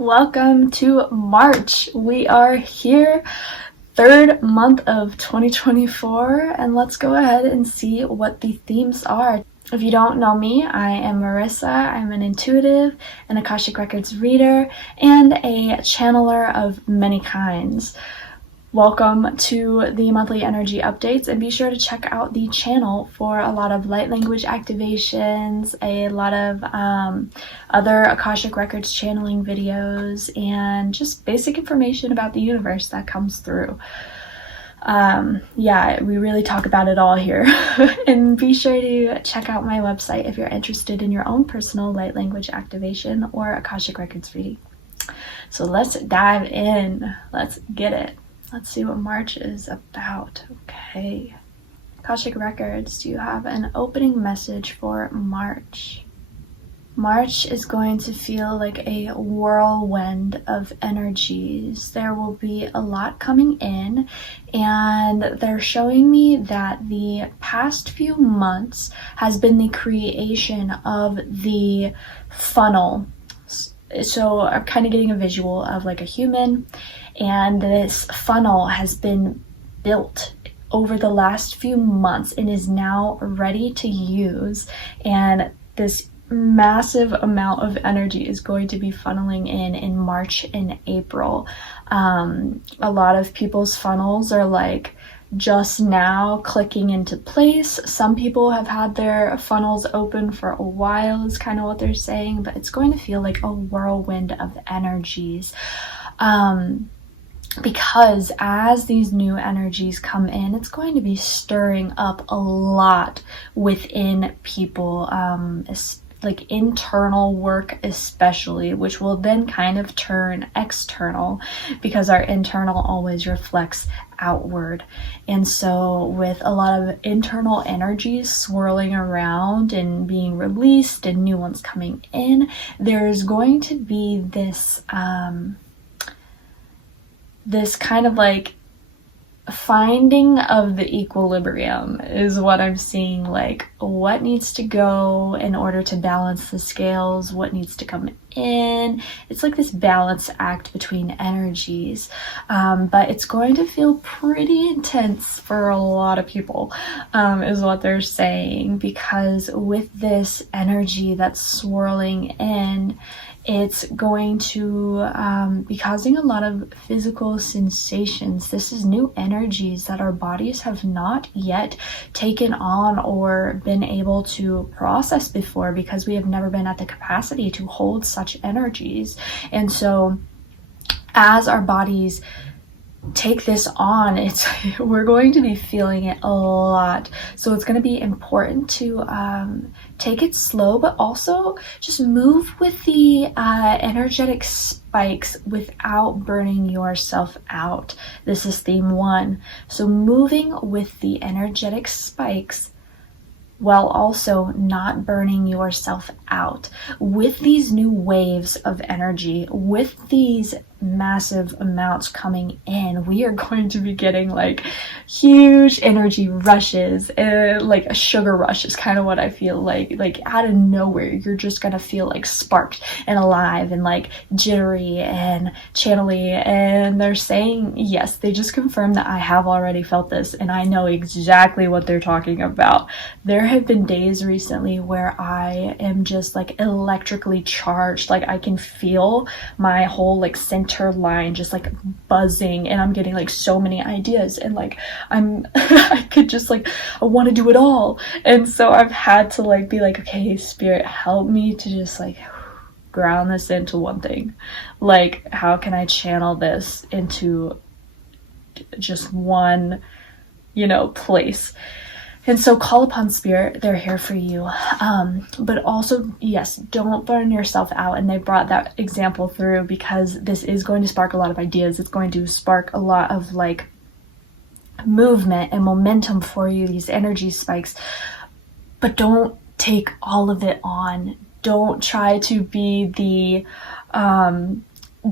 Welcome to March. We are here, third month of 2024, and let's go ahead and see what the themes are. If you don't know me, I am Marissa. I'm an intuitive, an Akashic Records reader, and a channeler of many kinds. Welcome to the monthly energy updates, and be sure to check out the channel for a lot of light language activations, a lot of other Akashic Records channeling videos, and just basic information about the universe that comes through. We really talk about it all here. And be sure to check out my website if you're interested in your own personal light language activation or Akashic Records reading. So let's dive in. Let's get it. Let's see what March is about. Okay. Akashic Records, do you have an opening message for March? March is going to feel like a whirlwind of energies. There will be a lot coming in, and they're showing me that the past few months has been the creation of the funnel. So I'm kind of getting a visual of like a human, and this funnel has been built over the last few months and is now ready to use. And this massive amount of energy is going to be funneling in March and April. A lot of people's funnels are like just now clicking into place. Some people have had their funnels open for a while, is kind of what they're saying, but it's going to feel like a whirlwind of energies. Because as these new energies come in, it's going to be stirring up a lot within people, like internal work especially, which will then kind of turn external, because our internal always reflects outward. And so with a lot of internal energies swirling around and being released and new ones coming in, there's going to be this this kind of like finding of the equilibrium is what I'm seeing. Like, what needs to go in order to balance the scales, what needs to come in. It's like this balance act between energies, but it's going to feel pretty intense for a lot of people, is what they're saying, because with this energy that's swirling in, it's going to be causing a lot of physical sensations. This is new energies that our bodies have not yet taken on or been able to process before, because we have never been at the capacity to hold such energies. And so as our bodies take this on, we're going to be feeling it a lot. So it's going to be important to take it slow, but also just move with the energetic spikes without burning yourself out. This is theme 1. So moving with the energetic spikes while also not burning yourself out. With these new waves of energy, with these massive amounts coming in, we are going to be getting like huge energy rushes, like a sugar rush is kind of what I feel like out of nowhere. You're just gonna feel like sparked and alive and like jittery and channely. And they're saying, yes, they just confirmed that I have already felt this, and I know exactly what they're talking about. There have been days recently where I am just like electrically charged. Like I can feel my whole like center line just like buzzing, and I'm getting like so many ideas, and like I could just like, I want to do it all. And so I've had to like be like, okay, Spirit, help me to just like ground this into one thing. Like, how can I channel this into just one, place? And so call upon Spirit. They're here for you. But also, yes, don't burn yourself out. And they brought that example through because this is going to spark a lot of ideas. It's going to spark a lot of like movement and momentum for you, these energy spikes. But don't take all of it on. Don't try to be the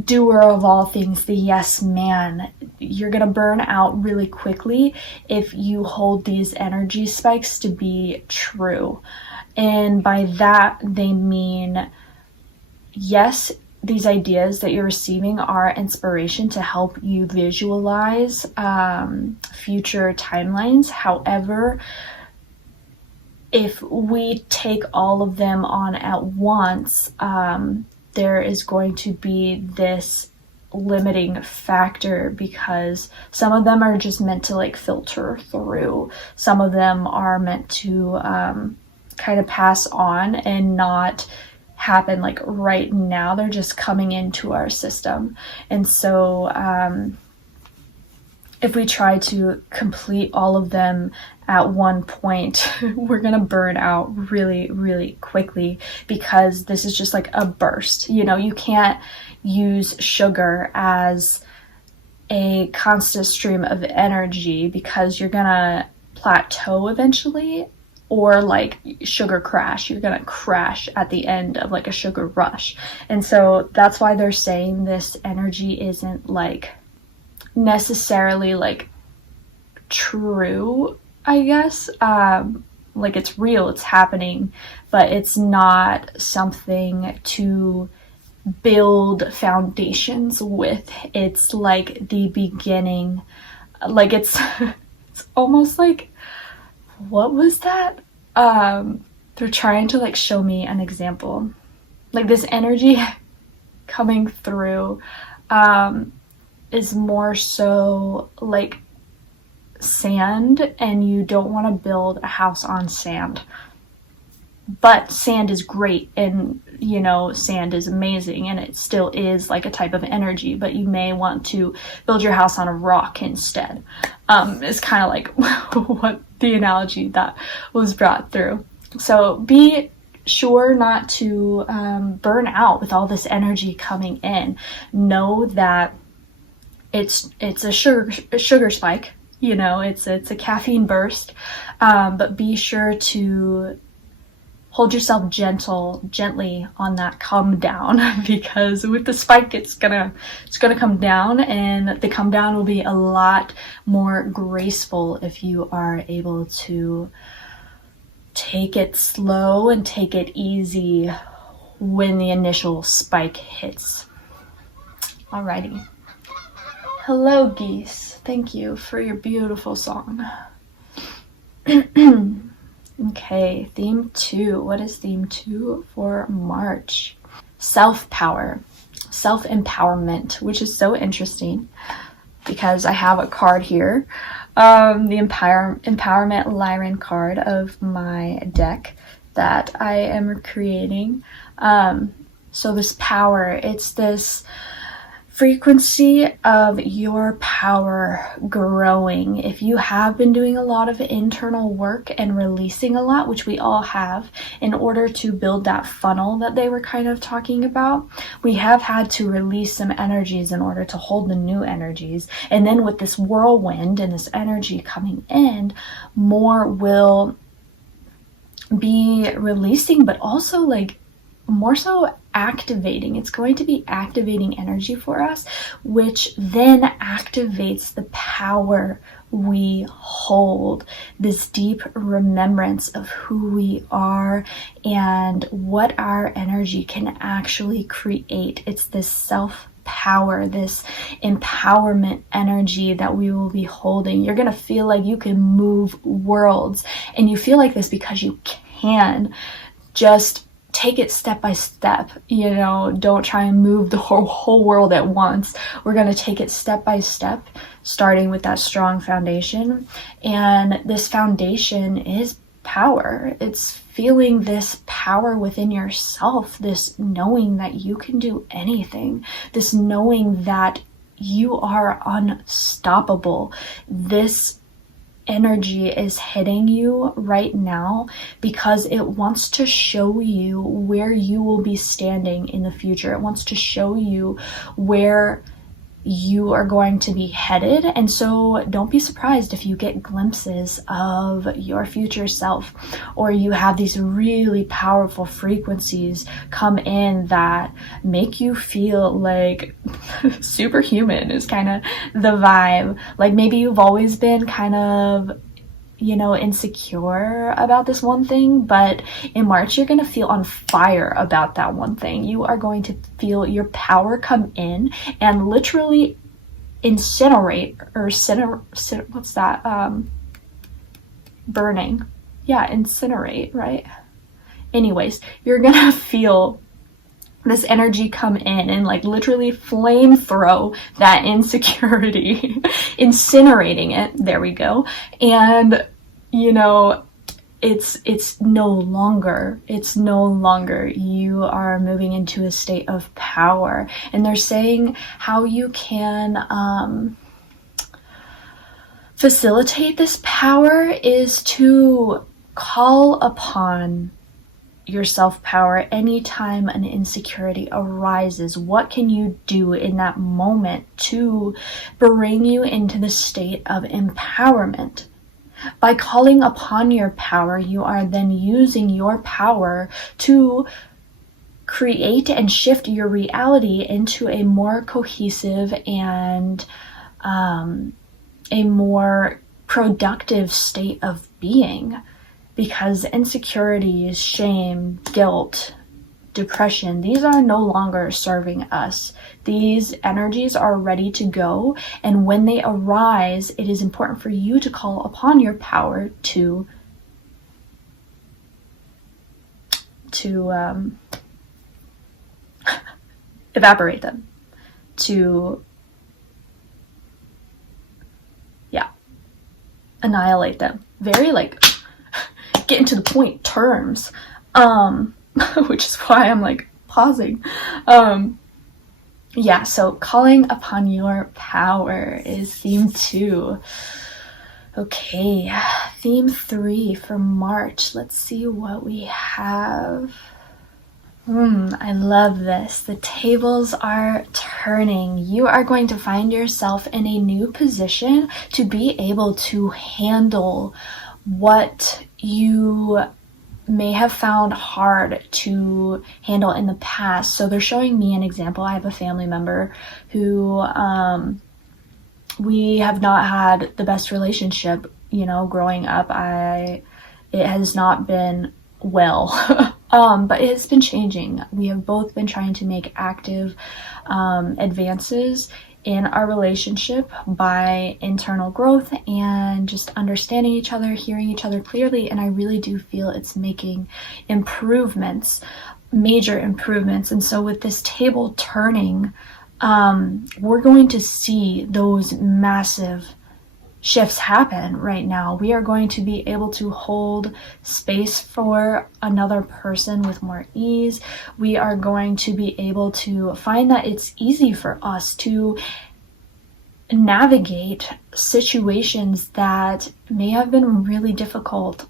doer of all things, the yes man. You're gonna burn out really quickly if you hold these energy spikes to be true. And by that they mean, yes, these ideas that you're receiving are inspiration to help you visualize future timelines. However, if we take all of them on at once, there is going to be this limiting factor, because some of them are just meant to like filter through. Some of them are meant to kind of pass on and not happen like right now. They're just coming into our system. And so if we try to complete all of them at one point, we're gonna burn out really, really quickly, because this is just like a burst. You know, you can't use sugar as a constant stream of energy, because you're gonna plateau eventually, or like sugar crash. You're gonna crash at the end of like a sugar rush. And so that's why they're saying this energy isn't like necessarily like true, I guess. Like it's real, it's happening, but it's not something to build foundations with. It's like the beginning, like it's almost like, what was that? They're trying to like show me an example, like this energy coming through is more so like sand, and you don't want to build a house on sand. But sand is great, and you know, sand is amazing, and it still is like a type of energy, but you may want to build your house on a rock instead. It's kind of like what the analogy that was brought through. So be sure not to burn out with all this energy coming in. Know that it's a sugar spike, you know, it's a caffeine burst, but be sure to hold yourself gently on that come down, because with the spike it's gonna come down, and the come down will be a lot more graceful if you are able to take it slow and take it easy when the initial spike hits. Alrighty. Hello, geese. Thank you for your beautiful song. Okay, theme 2. What is theme 2 for March? Self-power, self-empowerment, which is so interesting because I have a card here, the Empowerment Lyran card of my deck that I am creating. So this power, it's this frequency of your power growing. If you have been doing a lot of internal work and releasing a lot, which we all have, in order to build that funnel that they were kind of talking about, we have had to release some energies in order to hold the new energies. And then with this whirlwind and this energy coming in, more will be releasing, but also like more so activating. It's going to be activating energy for us, which then activates the power we hold, this deep remembrance of who we are and what our energy can actually create. It's this self-power, this empowerment energy that we will be holding. You're going to feel like you can move worlds, and you feel like this because you can. Just take it step by step, you know, don't try and move the whole world at once. We're going to take it step by step, starting with that strong foundation. And this foundation is power. It's feeling this power within yourself, this knowing that you can do anything, this knowing that you are unstoppable. This energy is hitting you right now because it wants to show you where you will be standing in the future. It wants to show you where you are going to be headed. And so don't be surprised if you get glimpses of your future self, or you have these really powerful frequencies come in that make you feel like superhuman is kind of the vibe. Like maybe you've always been kind of insecure about this one thing, but in March, you're going to feel on fire about that one thing. You are going to feel your power come in and literally incinerate, or what's that? Burning. Yeah, incinerate, right? Anyways, you're going to feel this energy come in and like literally flame throw that insecurity, incinerating it. There we go. And it's no longer you are moving into a state of power. And they're saying how you can facilitate this power is to call upon your self-power anytime an insecurity arises. What can you do in that moment to bring you into the state of empowerment? By calling upon your power, you are then using your power to create and shift your reality into a more cohesive and a more productive state of being. Because insecurities, shame, guilt, depression, these are no longer serving us. These energies are ready to go. And when they arise, it is important for you to call upon your power to evaporate them, to annihilate them. Very getting to the point terms, which is why I'm pausing. So calling upon your power is theme 2. Okay, theme 3 for March. Let's see what we have. I love this. The tables are turning. You are going to find yourself in a new position to be able to handle what you may have found hard to handle in the past. So they're showing me an example. I have a family member who we have not had the best relationship, growing up. It has not been well. But it's been changing. We have both been trying to make active advances in our relationship by internal growth and just understanding each other, hearing each other clearly. And I really do feel it's making improvements, major improvements. And so with this table turning, we're going to see those massive shifts happen right now. We are going to be able to hold space for another person with more ease. We are going to be able to find that it's easy for us to navigate situations that may have been really difficult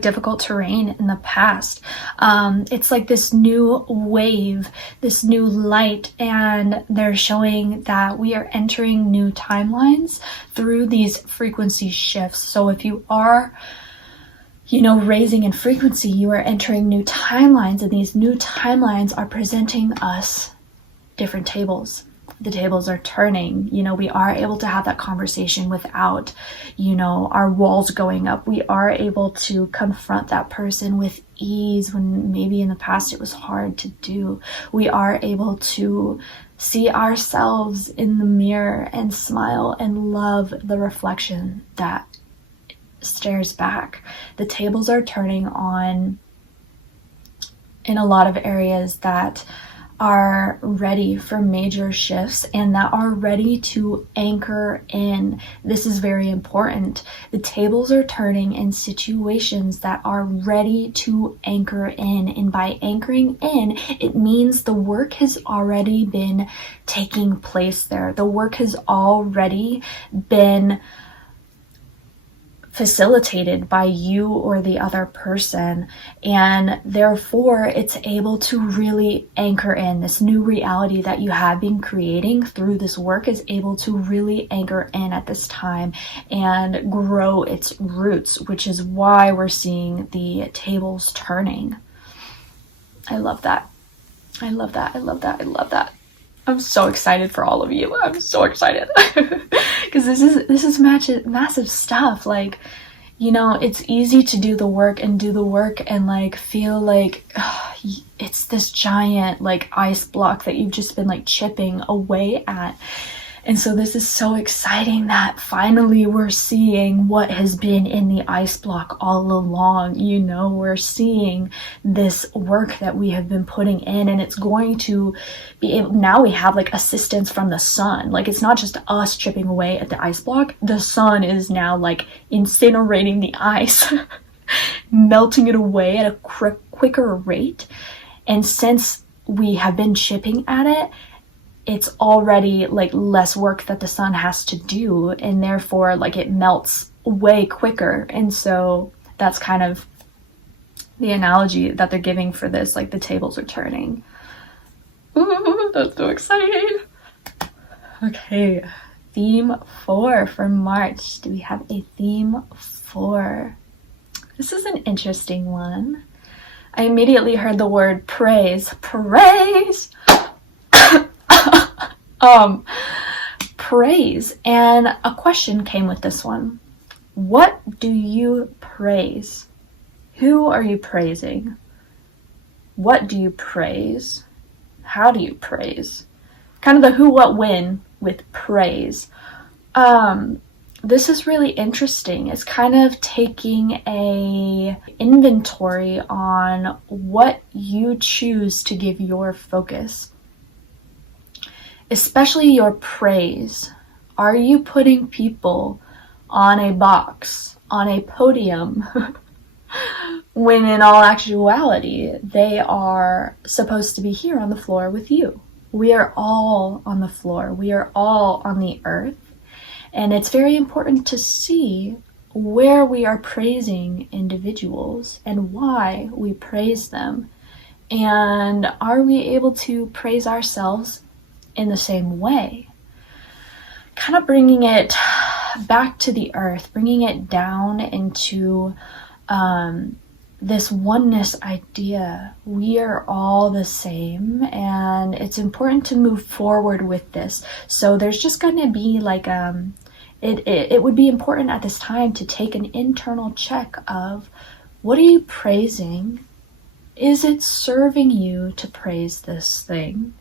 difficult terrain in the past. It's like this new wave, this new light, and they're showing that we are entering new timelines through these frequency shifts. So if you are, raising in frequency, you are entering new timelines, and these new timelines are presenting us different tables. The tables are turning. We are able to have that conversation without, our walls going up. We are able to confront that person with ease when maybe in the past it was hard to do. We are able to see ourselves in the mirror and smile and love the reflection that stares back. The tables are turning on in a lot of areas that are ready for major shifts and that are ready to anchor in. This is very important. The tables are turning in situations that are ready to anchor in. And by anchoring in, it means the work has already been taking place there. The work has already been facilitated by you or the other person, and therefore it's able to really anchor in. This new reality that you have been creating through this work is able to really anchor in at this time and grow its roots, which is why we're seeing the tables turning. I love that. I love that. I love that. I love that. I'm so excited for all of you. I'm so excited because this is massive stuff. Like, you know, it's easy to do the work and like feel like it's this giant like ice block that you've just been like chipping away at. And so this is so exciting that finally we're seeing what has been in the ice block all along. You know, we're seeing this work that we have been putting in, and it's going to be able, now we have like assistance from the sun. Like, it's not just us chipping away at the ice block. The sun is now like incinerating the ice, melting it away at a quicker rate. And since we have been chipping at it, it's already like less work that the sun has to do, and therefore like it melts way quicker. And so that's kind of the analogy that they're giving for this, like the tables are turning. Ooh, that's so exciting. Okay, theme 4 for March. Do we have a theme 4? This is an interesting one. I immediately heard the word praise. Praise! Praise, and a question came with this one. What do you praise? Who are you praising? What do you praise? How do you praise? Kind of the who, what, when with praise. This is really interesting. It's kind of taking a inventory on what you choose to give your focus. Especially your praise. Are you putting people on a box, on a podium, when in all actuality, they are supposed to be here on the floor with you? We are all on the floor. We are all on the earth. And it's very important to see where we are praising individuals and why we praise them. And are we able to praise ourselves in the same way? Kind of bringing it back to the earth, bringing it down into this oneness idea. We are all the same, and it's important to move forward with this. So there's just going to be like it would be important at this time to take an internal check of, what are you praising? Is it serving you to praise this thing?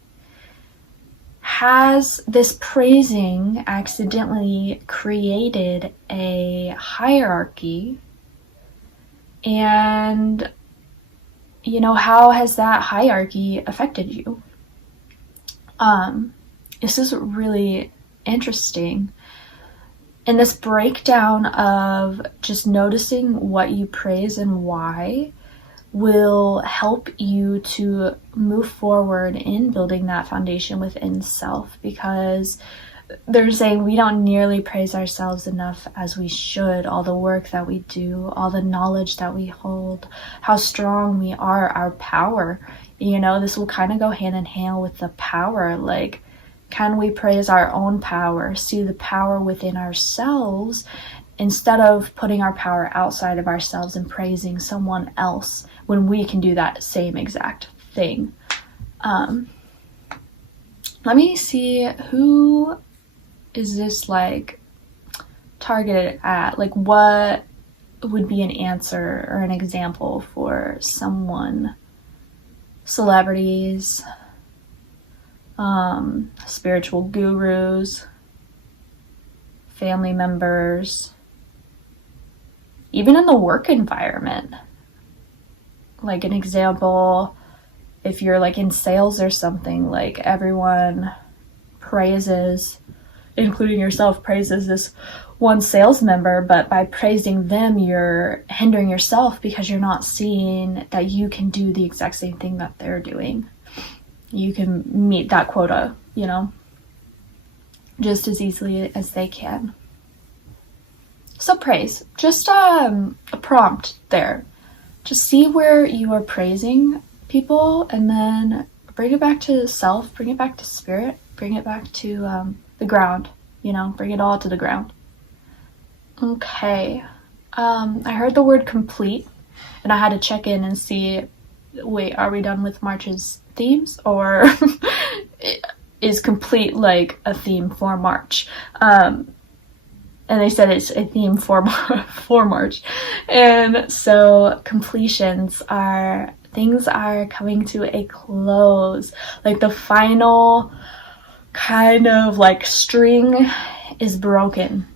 Has this praising accidentally created a hierarchy? And, you know, how has that hierarchy affected you? This is really interesting. And this breakdown of just noticing what you praise and why will help you to move forward in building that foundation within self, because they're saying we don't nearly praise ourselves enough as we should. All the work that we do, all the knowledge that we hold, how strong we are, our power. You know, this will kind of go hand in hand with the power. Like, can we praise our own power, see the power within ourselves, instead of putting our power outside of ourselves and praising someone else when we can do that same exact thing? Let me see, who is this like targeted at? Like, what would be an answer or an example for someone? Celebrities, spiritual gurus, family members, even in the work environment. Like an example, if you're like in sales or something, like everyone praises, including yourself, praises this one sales member, but by praising them, you're hindering yourself because you're not seeing that you can do the exact same thing that they're doing. You can meet that quota, you know, just as easily as they can. So praise, just a prompt there. Just see where you are praising people, and then bring it back to self, bring it back to spirit, bring it back to the ground, you know, bring it all to the ground. Okay, I heard the word complete, and I had to check in and see, wait, are we done with March's themes? Or is complete like a theme for March. And they said it's a theme for March. And so things are coming to a close. Like the final kind of like string is broken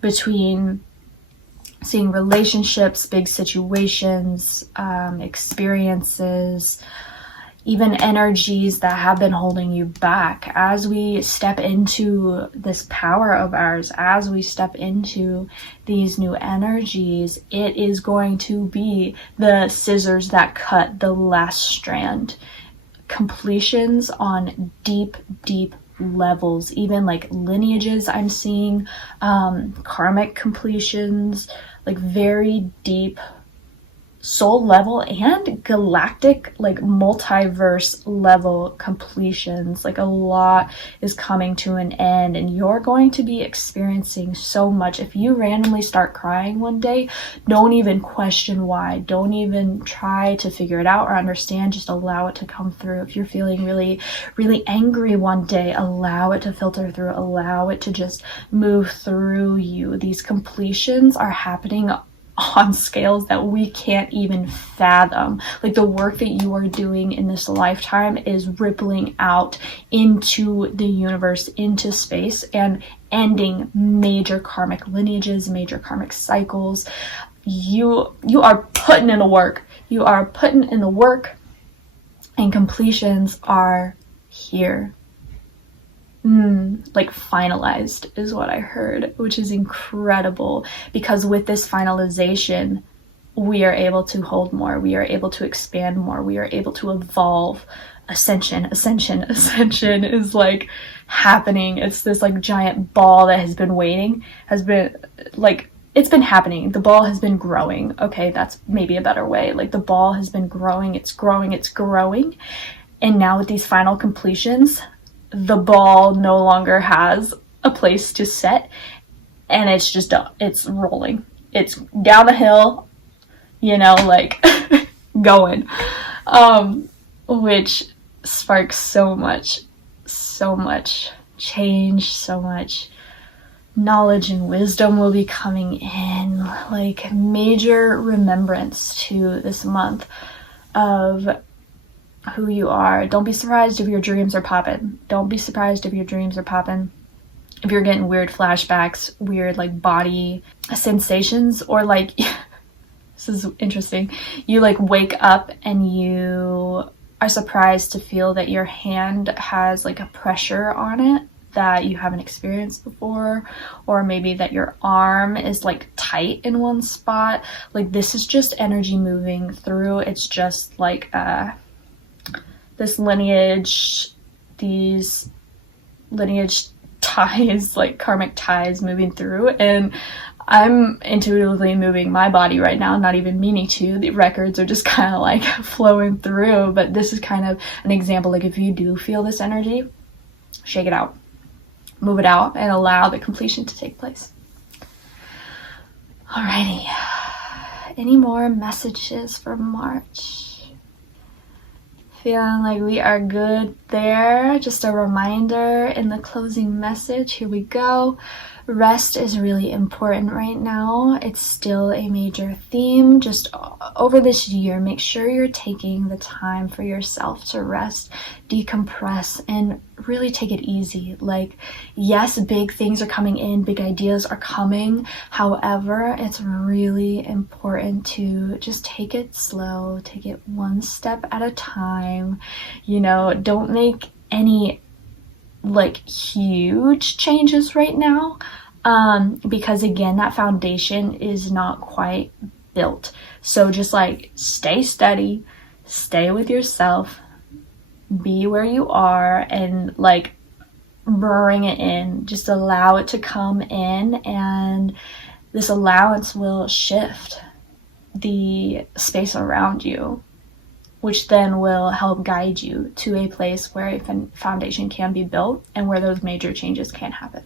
between seeing relationships, big situations, experiences, even energies that have been holding you back. As we step into this power of ours, as we step into these new energies, it is going to be the scissors that cut the last strand. Completions on deep, deep levels, even like lineages I'm seeing, karmic completions, like very deep soul level and galactic, like multiverse level completions. Like a lot is coming to an end, and you're going to be experiencing so much. If you randomly start crying one day, don't even question why. Don't even try to figure it out or understand. Just allow it to come through. If you're feeling really, really angry one day, allow it to filter through. Allow it to just move through you. These completions are happening on scales that we can't even fathom. Like the work that you are doing in this lifetime is rippling out into the universe, into space, and ending major karmic lineages, major karmic cycles. You are putting in the work. You are putting in the work, and completions are here. Like finalized is what I heard, which is incredible, because with this finalization, we are able to hold more, we are able to expand more, we are able to evolve. Ascension is like happening. It's this like giant ball that has been waiting, it's been happening. The ball has been growing. Okay, that's maybe a better way. Like the ball has been growing, it's growing. And now with these final completions, the ball no longer has a place to set, and it's just done. It's rolling. It's down the hill, like going, which sparks so much change, so much knowledge and wisdom will be coming in, like major remembrance to this month of who you are. Don't be surprised if your dreams are popping. Don't be surprised if your dreams are popping. If you're getting weird flashbacks, weird like body sensations, or like this is interesting. You like wake up and you are surprised to feel that your hand has like a pressure on it that you haven't experienced before, or maybe that your arm is like tight in one spot. Like this is just energy moving through. It's just like this lineage, these lineage ties, like karmic ties moving through, and I'm intuitively moving my body right now, not even meaning to. The records are just kind of like flowing through, but this is kind of an example. Like if you do feel this energy, shake it out, move it out, and allow the completion to take place. Alrighty, any more messages for March? Feeling like we are good there. Just a reminder in the closing message, here we go. Rest is really important right now. It's still a major theme. Just over this year, make sure you're taking the time for yourself to rest, decompress, and really take it easy. Like, yes, big things are coming in, big ideas are coming. However, it's really important to just take it slow, take it one step at a time. Don't make any like huge changes right now, because again, that foundation is not quite built. So just like stay steady, stay with yourself, be where you are, and like bring it in. Just allow it to come in, and this allowance will shift the space around you, which then will help guide you to a place where a foundation can be built and where those major changes can happen.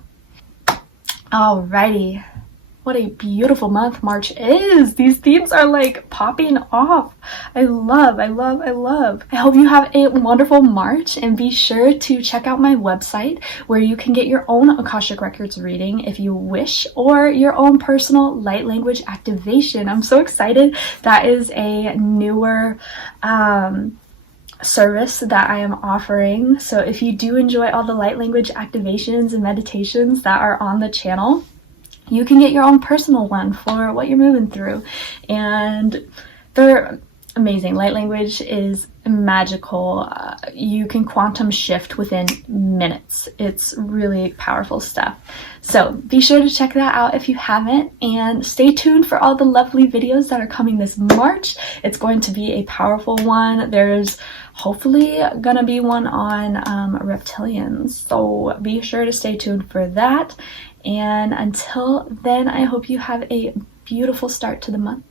Alrighty. What a beautiful month March is. These themes are like popping off. I love. I hope you have a wonderful March, and be sure to check out my website where you can get your own Akashic Records reading if you wish, or your own personal light language activation. I'm so excited. That is a newer service that I am offering. So if you do enjoy all the light language activations and meditations that are on the channel, you can get your own personal one for what you're moving through. And they're amazing. Light language is magical. You can quantum shift within minutes. It's really powerful stuff. So be sure to check that out if you haven't, and stay tuned for all the lovely videos that are coming this March. It's going to be a powerful one. There's hopefully gonna be one on reptilians, so be sure to stay tuned for that. And until then, I hope you have a beautiful start to the month.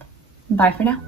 Bye for now.